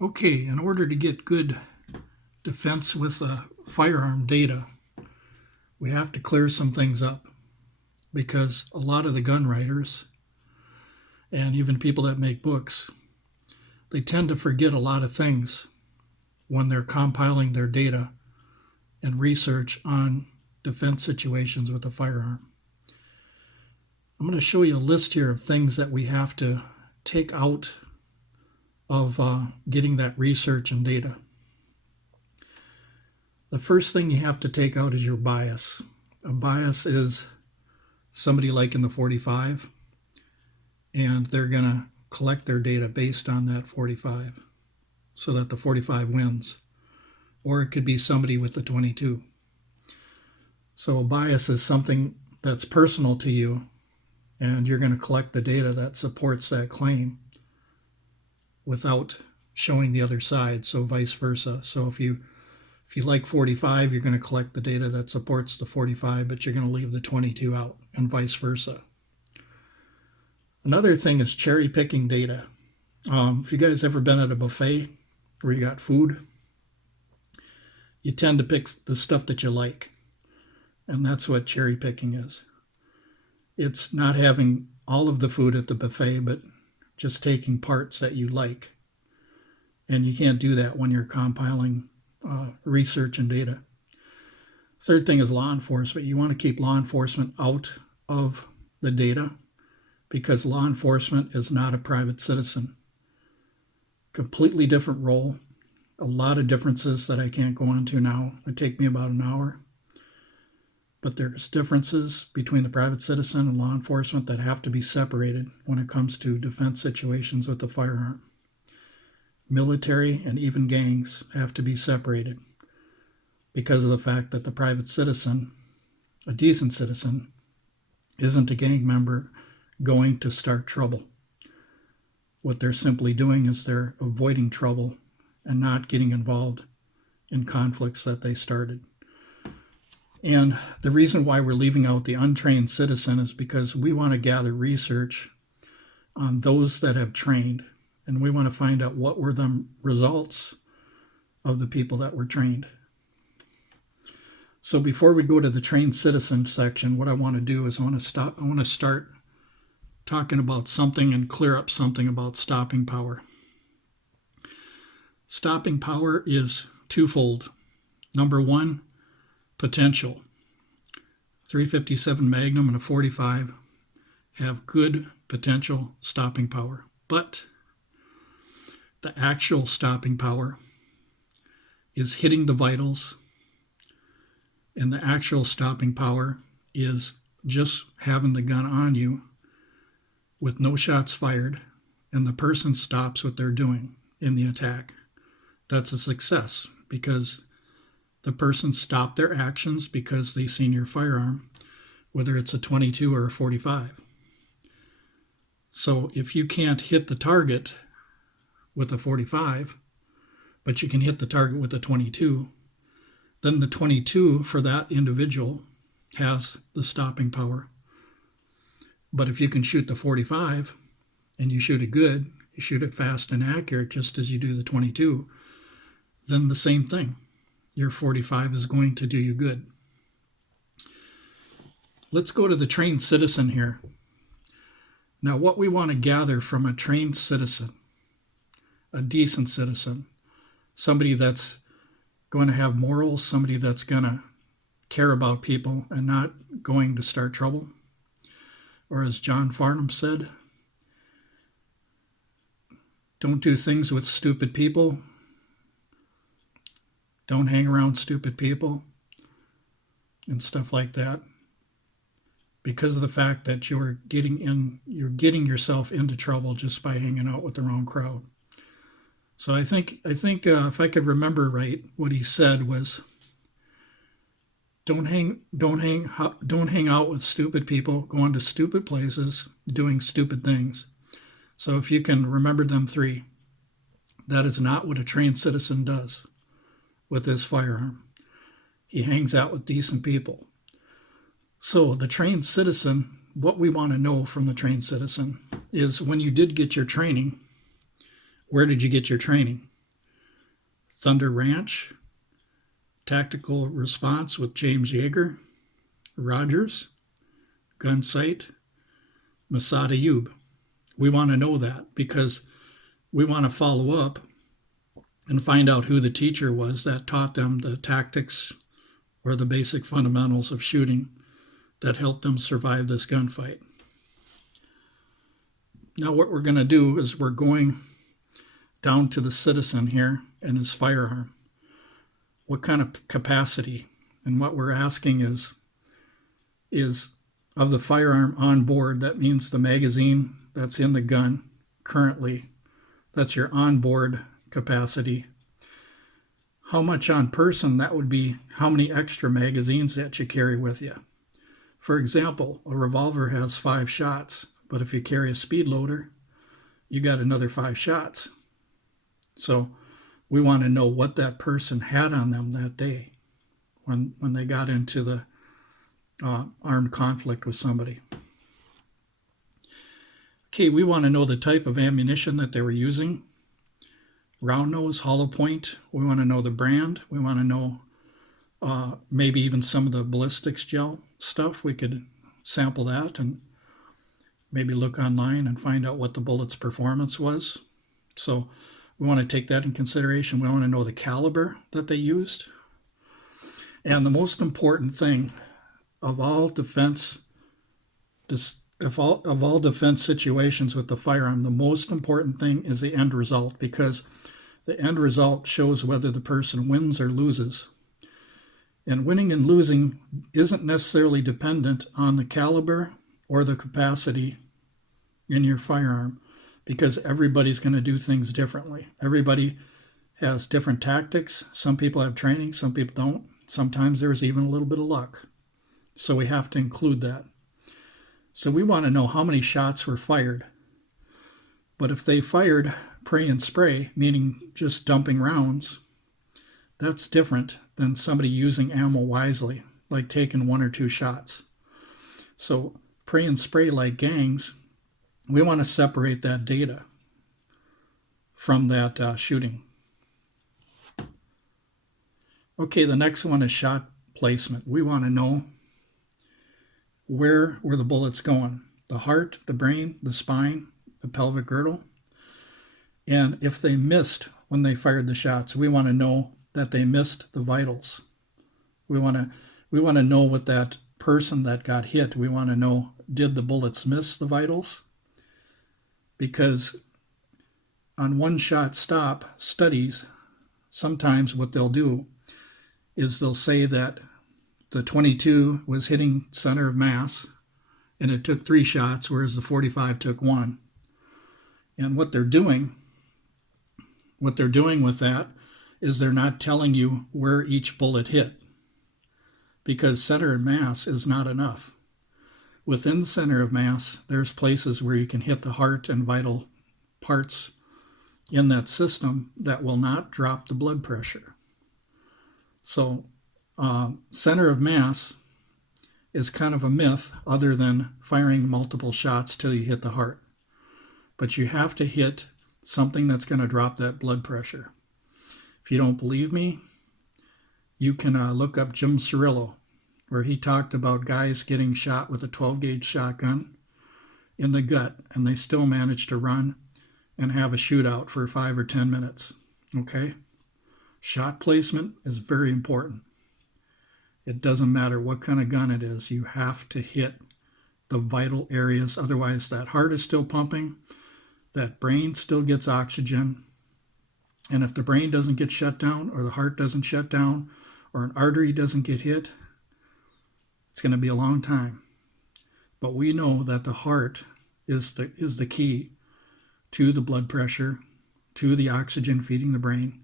Okay, in order to get good defense with firearm data, we have to clear some things up because a lot of the gun writers and even people that make books, they tend to forget a lot of things when they're compiling their data and research on defense situations with a firearm. I'm going to show you a list here of things that we have to take out of getting that research and data. The first thing you have to take out is your bias. A bias is somebody like in the 45, and they're going to collect their data based on that 45 so that the 45 wins. Or it could be somebody with the 22. So a bias is something that's personal to you, and you're going to collect the data that supports that claim without showing the other side, so vice versa. So if you like 45, you're going to collect the data that supports the 45, but you're going to leave the 22 out, and vice versa. Another thing is cherry picking data. If you guys ever been at a buffet where you got food, you tend to pick the stuff that you like, and that's what cherry picking is. It's not having all of the food at the buffet, but just taking parts that you like. And you can't do that when you're compiling research and data. Third thing is law enforcement. You want to keep law enforcement out of the data because law enforcement is not a private citizen. Completely different role. A lot of differences that I can't go into now. It take me about an hour. But there's differences between the private citizen and law enforcement that have to be separated when it comes to defense situations with the firearm. Military and even gangs have to be separated because of the fact that the private citizen, a decent citizen, isn't a gang member going to start trouble. What they're simply doing is they're avoiding trouble and not getting involved in conflicts that they started. And the reason why we're leaving out the untrained citizen is because we want to gather research on those that have trained, and we want to find out what were the results of the people that were trained. So before we go to the trained citizen section, what I want to do is I want to start talking about something and clear up something about stopping power. Stopping power is twofold. Number one, potential. 357 Magnum and a 45 have good potential stopping power, but the actual stopping power is hitting the vitals, and the actual stopping power is just having the gun on you with no shots fired, and the person stops what they're doing in the attack. That's a success because the person stopped their actions because they seen your firearm, whether it's a 22 or a 45. So if you can't hit the target with a 45, but you can hit the target with a 22, then the 22 for that individual has the stopping power. But if you can shoot the 45 and you shoot it good, you shoot it fast and accurate just as you do the 22, then the same thing. Your 45 is going to do you good. Let's go to the trained citizen here. Now, what we want to gather from a trained citizen, a decent citizen, somebody that's going to have morals, somebody that's going to care about people and not going to start trouble. Or as John Farnham said, don't do things with stupid people. Don't hang around stupid people and stuff like that, because of the fact that you're getting yourself into trouble just by hanging out with the wrong crowd. So I think if I could remember right, what he said was, don't hang out with stupid people, going to stupid places, doing stupid things. So if you can remember them three, that is not what a trained citizen does with his firearm. He hangs out with decent people. So the trained citizen, what we want to know from the trained citizen is when you did get your training, where did you get your training? Thunder Ranch, Tactical Response with James Yeager, Rogers, Gunsight, Masada Yub. We want to know that because we want to follow up and find out who the teacher was that taught them the tactics or the basic fundamentals of shooting that helped them survive this gunfight. Now what we're going to do is we're going down to the citizen here and his firearm. What kind of capacity? And what we're asking is of the firearm on board, that means the magazine that's in the gun currently, that's your onboard capacity. How much on person? That would be how many extra magazines that you carry with you. For example, a revolver has 5 shots, but if you carry a speed loader, you got another 5 shots. So we want to know what that person had on them that day when they got into the armed conflict with somebody. Okay, we want to know the type of ammunition that they were using. Round nose, hollow point. We want to know the brand. We want to know maybe even some of the ballistics gel stuff. We could sample that and maybe look online and find out what the bullet's performance was. So we want to take that in consideration. We want to know the caliber that they used. And the most important thing of all defense situations with the firearm, the most important thing is the end result, because the end result shows whether the person wins or loses. And winning and losing isn't necessarily dependent on the caliber or the capacity in your firearm, because everybody's going to do things differently. Everybody has different tactics. Some people have training, some people don't. Sometimes there's even a little bit of luck. So we have to include that. So we want to know how many shots were fired. But if they fired pray and spray, meaning just dumping rounds, that's different than somebody using ammo wisely, like taking 1 or 2 shots. So pray and spray like gangs, we want to separate that data from that shooting. Okay, the next one is shot placement. We want to know where were the bullets going? The heart, the brain, the spine, the pelvic girdle. And if they missed when they fired the shots, we want to know that they missed the vitals. We want to know what that person that got hit, we want to know, did the bullets miss the vitals? Because on one-shot stop studies, sometimes what they'll do is they'll say that the 22 was hitting center of mass and it took 3 shots, whereas the 45 took 1. And what they're doing with that is they're not telling you where each bullet hit, because center of mass is not enough. Within center of mass, there's places where you can hit the heart and vital parts in that system that will not drop the blood pressure. So center of mass is kind of a myth, other than firing multiple shots till you hit the heart. But you have to hit something that's going to drop that blood pressure. If you don't believe me, you can look up Jim Cirillo, where he talked about guys getting shot with a 12-gauge shotgun in the gut, and they still managed to run and have a shootout for 5 or 10 minutes. Okay? Shot placement is very important. It doesn't matter what kind of gun it is. You have to hit the vital areas. Otherwise, that heart is still pumping. That brain still gets oxygen. And if the brain doesn't get shut down, or the heart doesn't shut down, or an artery doesn't get hit, it's going to be a long time. But we know that the heart is the key to the blood pressure, to the oxygen feeding the brain.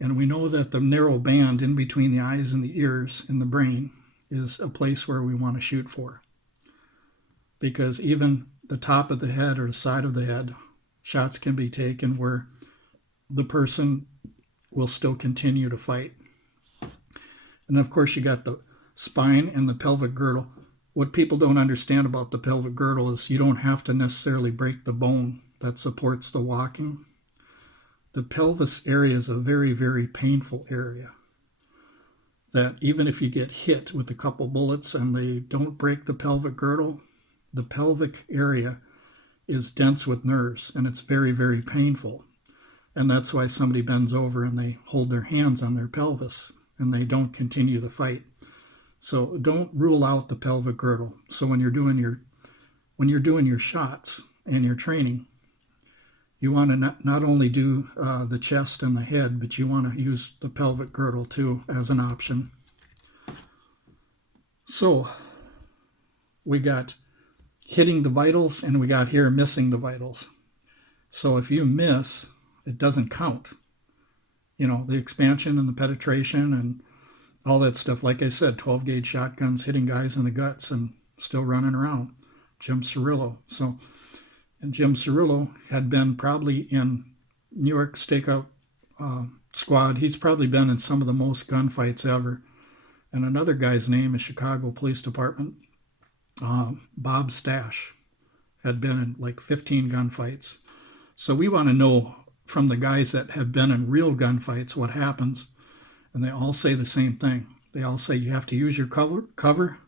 And we know that the narrow band in between the eyes and the ears in the brain is a place where we want to shoot for. Because even the top of the head or the side of the head, shots can be taken where the person will still continue to fight. And of course, you got the spine and the pelvic girdle. What people don't understand about the pelvic girdle is you don't have to necessarily break the bone that supports the walking. the pelvis area is a very, very painful area. That even if you get hit with a couple bullets and they don't break the pelvic girdle, the pelvic area is dense with nerves and it's very, very painful. And that's why somebody bends over and they hold their hands on their pelvis and they don't continue the fight. So don't rule out the pelvic girdle. So when you're doing your shots and your training, you want to not only do the chest and the head, but you want to use the pelvic girdle too as an option. So we got hitting the vitals and we got here missing the vitals. So if you miss, it doesn't count. You know, the expansion and the penetration and all that stuff. Like I said, 12 gauge shotguns hitting guys in the guts and still running around. Jim Cirillo. And Jim Cirillo had been probably in New York Stakeout Squad. He's probably been in some of the most gunfights ever. And another guy's name is Chicago Police Department. Bob Stash had been in like 15 gunfights. So we want to know from the guys that have been in real gunfights what happens. And they all say the same thing. They all say you have to use your cover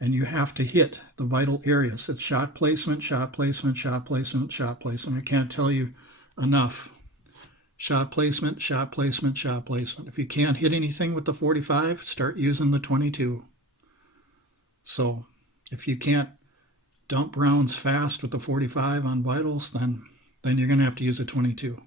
and you have to hit the vital areas. It's shot placement, shot placement, shot placement, shot placement. I can't tell you enough. Shot placement, shot placement, shot placement. If you can't hit anything with the 45, start using the 22. So if you can't dump rounds fast with the 45 on vitals, then you're going to have to use a 22.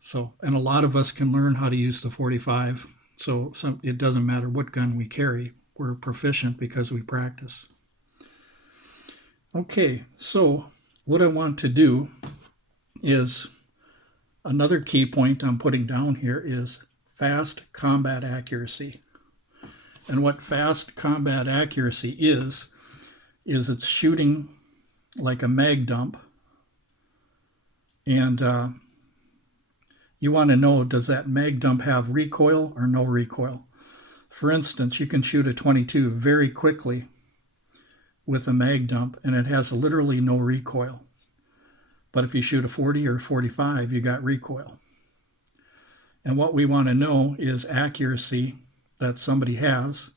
So, and a lot of us can learn how to use the 45. So it doesn't matter what gun we carry. We're proficient because we practice. Okay, so what I want to do is, another key point I'm putting down here is fast combat accuracy. And what fast combat accuracy is it's shooting like a mag dump. And you want to know, does that mag dump have recoil or no recoil? For instance, you can shoot a 22 very quickly with a mag dump and it has literally no recoil. But if you shoot a 40 or 45, you got recoil. And what we want to know is accuracy that somebody has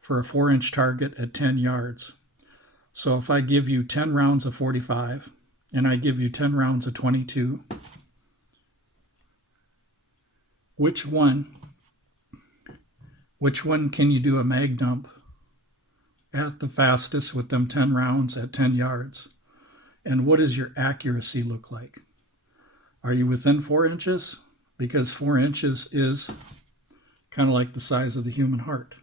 for a 4-inch target at 10 yards. So if I give you 10 rounds of 45 and I give you 10 rounds of 22, which one can you do a mag dump at the fastest with them 10 rounds at 10 yards? And what does your accuracy look like? Are you within 4 inches? Because 4 inches is kind of like the size of the human heart.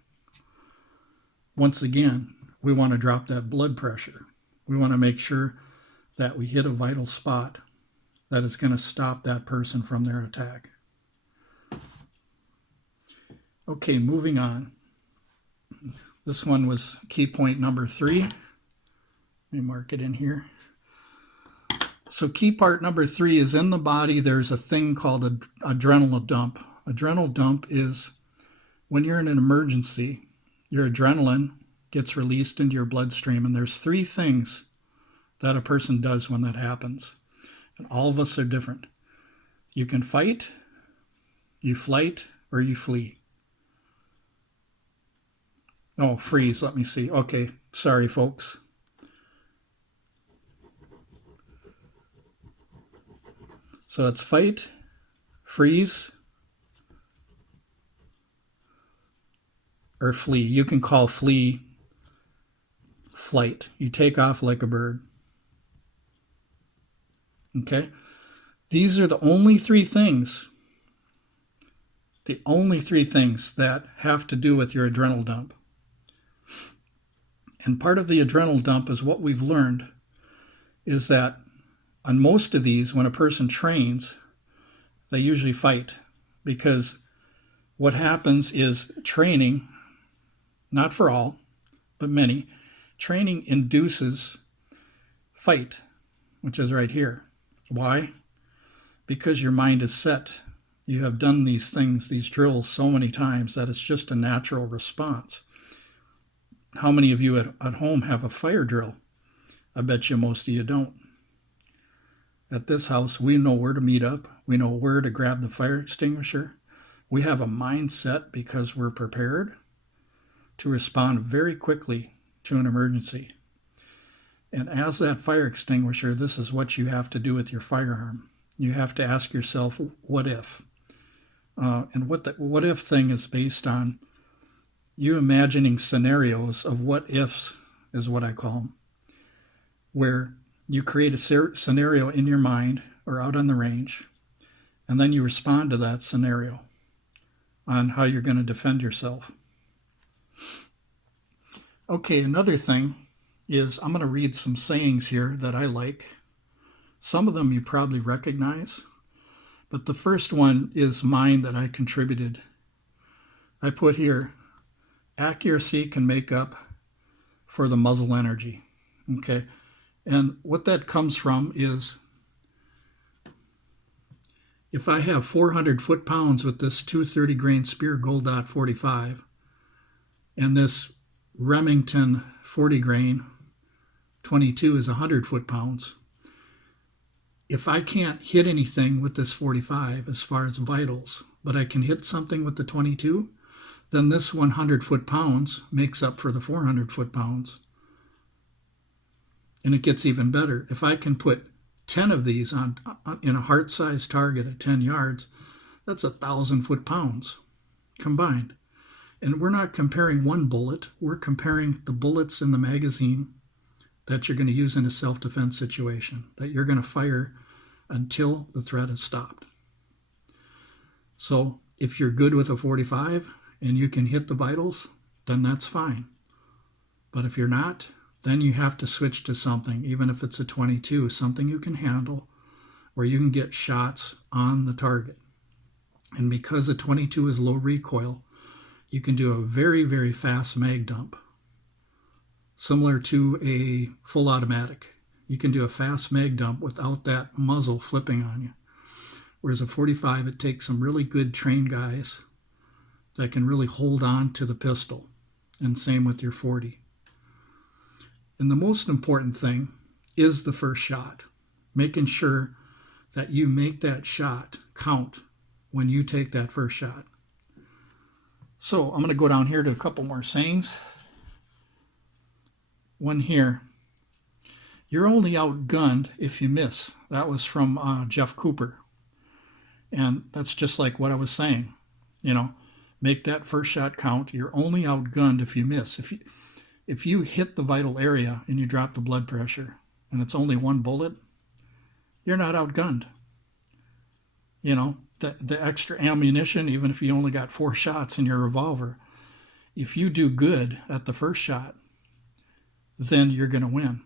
Once again, we want to drop that blood pressure. We want to make sure that we hit a vital spot that is going to stop that person from their attack. Okay, moving on. This one was key point number 3. Let me mark it in here. So key part number 3 is in the body there's a thing called an adrenal dump. Adrenal dump is when you're in an emergency, your adrenaline gets released into your bloodstream, and there's 3 things that a person does when that happens. And all of us are different. You can fight, you flight, or you flee. Oh, freeze, let me see. Okay, sorry folks. So it's fight, freeze, or flee. You can call flee flight. You take off like a bird. Okay? These are the only 3 things. The only 3 things that have to do with your adrenal dump. And part of the adrenal dump is what we've learned is that on most of these, when a person trains, they usually fight, because what happens is training, not for all, but many, training induces fight, which is right here. Why? Because your mind is set. You have done these things, these drills so many times that it's just a natural response. How many of you at home have a fire drill? I bet you most of you don't. at this house, we know where to meet up. We know where to grab the fire extinguisher. We have a mindset because we're prepared to respond very quickly to an emergency. And as that fire extinguisher, this is what you have to do with your firearm. You have to ask yourself, what if? And what if thing is based on you imagining scenarios of what ifs, is what I call them, where you create a scenario in your mind or out on the range, and then you respond to that scenario on how you're going to defend yourself. Okay, another thing is I'm going to read some sayings here that I like. Some of them you probably recognize, but the first one is mine that I contributed. I put here, accuracy can make up for the muzzle energy. Okay, and what that comes from is if I have 400 foot-pounds with this 230 grain Spear Gold Dot 45 and this Remington 40 grain 22 is 100 foot-pounds, if I can't hit anything with this 45 as far as vitals, but I can hit something with the 22, then this 100 foot-pounds makes up for the 400 foot-pounds. And it gets even better. If I can put 10 of these on in a heart-sized target at 10 yards, that's 1,000 foot-pounds combined. And we're not comparing one bullet. We're comparing the bullets in the magazine that you're going to use in a self-defense situation, that you're going to fire until the threat is stopped. So if you're good with a 45 and you can hit the vitals, then that's fine. But if you're not, then you have to switch to something, even if it's a 22, something you can handle where you can get shots on the target. And because a 22 is low recoil, you can do a very, very fast mag dump, similar to a full automatic. You can do a fast mag dump without that muzzle flipping on you. Whereas a 45, it takes some really good trained guys that can really hold on to the pistol. And same with your 40. And the most important thing is the first shot, making sure that you make that shot count when you take that first shot. So I'm going to go down here to a couple more sayings. One here, you're only outgunned if you miss. That was from Jeff Cooper. And that's just like what I was saying. You know, make that first shot count. You're only outgunned if you miss. If you hit the vital area and you drop the blood pressure and it's only one bullet, you're not outgunned. You know, the extra ammunition, even if you only got 4 shots in your revolver, if you do good at the first shot, then you're going to win.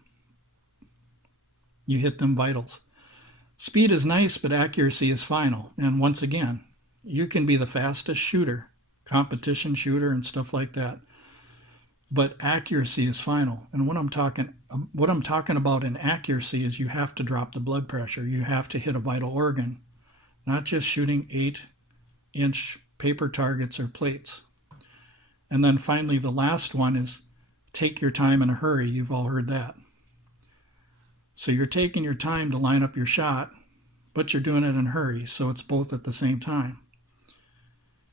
You hit them vitals. Speed is nice, but accuracy is final. And once again, you can be the fastest shooter, competition shooter and stuff like that. But accuracy is final. And what I'm talking about in accuracy is you have to drop the blood pressure. You have to hit a vital organ, not just shooting 8-inch paper targets or plates. And then finally, the last one is take your time in a hurry. You've all heard that. So you're taking your time to line up your shot, but you're doing it in a hurry. So it's both at the same time.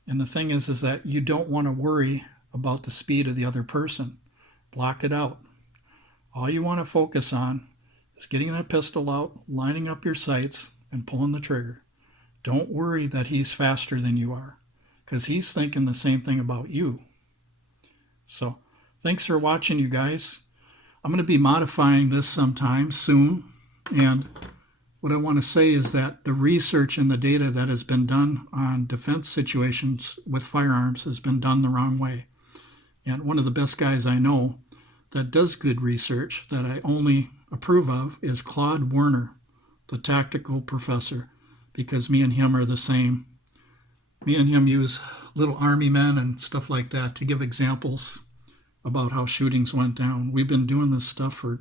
And the thing is that you don't want to worry about the speed of the other person. Block it out. All you want to focus on is getting that pistol out, lining up your sights, and pulling the trigger. Don't worry that he's faster than you are, because he's thinking the same thing about you. So, thanks for watching, you guys. I'm going to be modifying this sometime soon, and what I want to say is that the research and the data that has been done on defense situations with firearms has been done the wrong way. And one of the best guys I know that does good research that I only approve of is Claude Werner, the tactical professor, because me and him are the same. Me and him use little army men and stuff like that to give examples about how shootings went down. We've been doing this stuff for,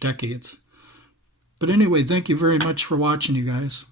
decades. But anyway, thank you very much for watching, you guys.